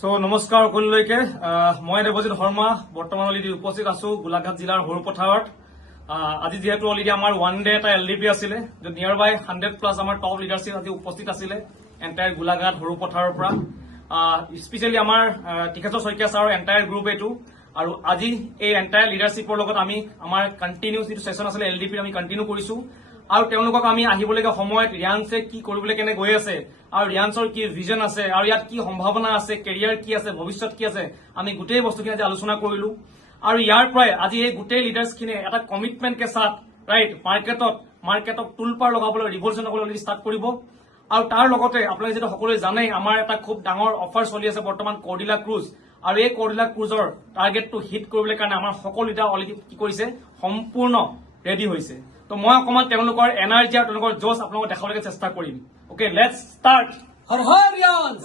so নমস্কাৰ সকলোলৈকে মই দেৱজিৎ শৰ্মা বৰ্তমান অলৰেডি উপস্থিত আছো গোলাঘাট জিলাৰ সৰুপথাৰত আজি যেহেতু অলৰেডি আমাৰ ওৱান ডে এটা এলডিপি আছিলে য'ত নিয়াৰ বাই 100+ আমাৰ টপ লিডাৰশ্বিপ আজি উপস্থিত আছিলে এণ্টায়াৰ গোলাঘাট সৰুপথাৰৰ পৰা স্পেচিয়েলি আমাৰ টিকেশ্বৰ শইকীয়া ছাৰৰ এণ্টায়াৰ গ্ৰুপ এইটো আৰু আজি এই এণ্টায়াৰ লিডাৰশ্বিপৰ লগত আমি আমাৰ কণ্টিনিউ যিটো ছেছন আছিলে এলডিপি আমি কণ্টিনিউ কৰিছো আৰু তেওঁলোকক আমি আহিবলগীয়া সময়ত ৰিয়ান্সে কি কৰিবলৈ কেনে গৈ আছে আৰু ৰিয়ান্সৰ কি ভিজন আছে আৰু ইয়াত কি সম্ভাৱনা আছে কেৰিয়াৰ কি আছে ভৱিষ্যত কি আছে আমি গোটেই বস্তুখিনি আজি আলোচনা কৰিলো আৰু ইয়াৰ পৰাই আজি এই গোটেই লিডাৰ্ছখিনিয়ে এটা কমিটমেণ্ট কে সাথ ৰাইট মাৰ্কেটক টুলপাৰ লগাবলৈ ৰিভলিউচন কৰিবলৈ ষ্টাৰ্ট কৰিব আৰু তাৰ লগতে আপোনালোকে যেটা সকলোৱে জানে আমাৰ এটা খুব ডাঙৰ অফাৰ চলি আছে বৰ্তমান কৰ্ডিলা ক্ৰুজ আৰু এই কৰ্ডিলা ক্ৰুজৰ টাৰ্গেটটো হিট কৰিবলৈ কাৰণে আমাৰ সকলো লিডাৰ অলৰেডি কি কৰিছে সম্পূৰ্ণ ৰেডি হৈছে তো মই অকমান তেওঁলোকৰ এনাৰ্জি আৰু তেওঁলোকৰ জোশ আপোনালোকক দেখাবলৈ চেষ্টা কৰিম ওকে লেটস ষ্টাৰ্ট हर हर रियाज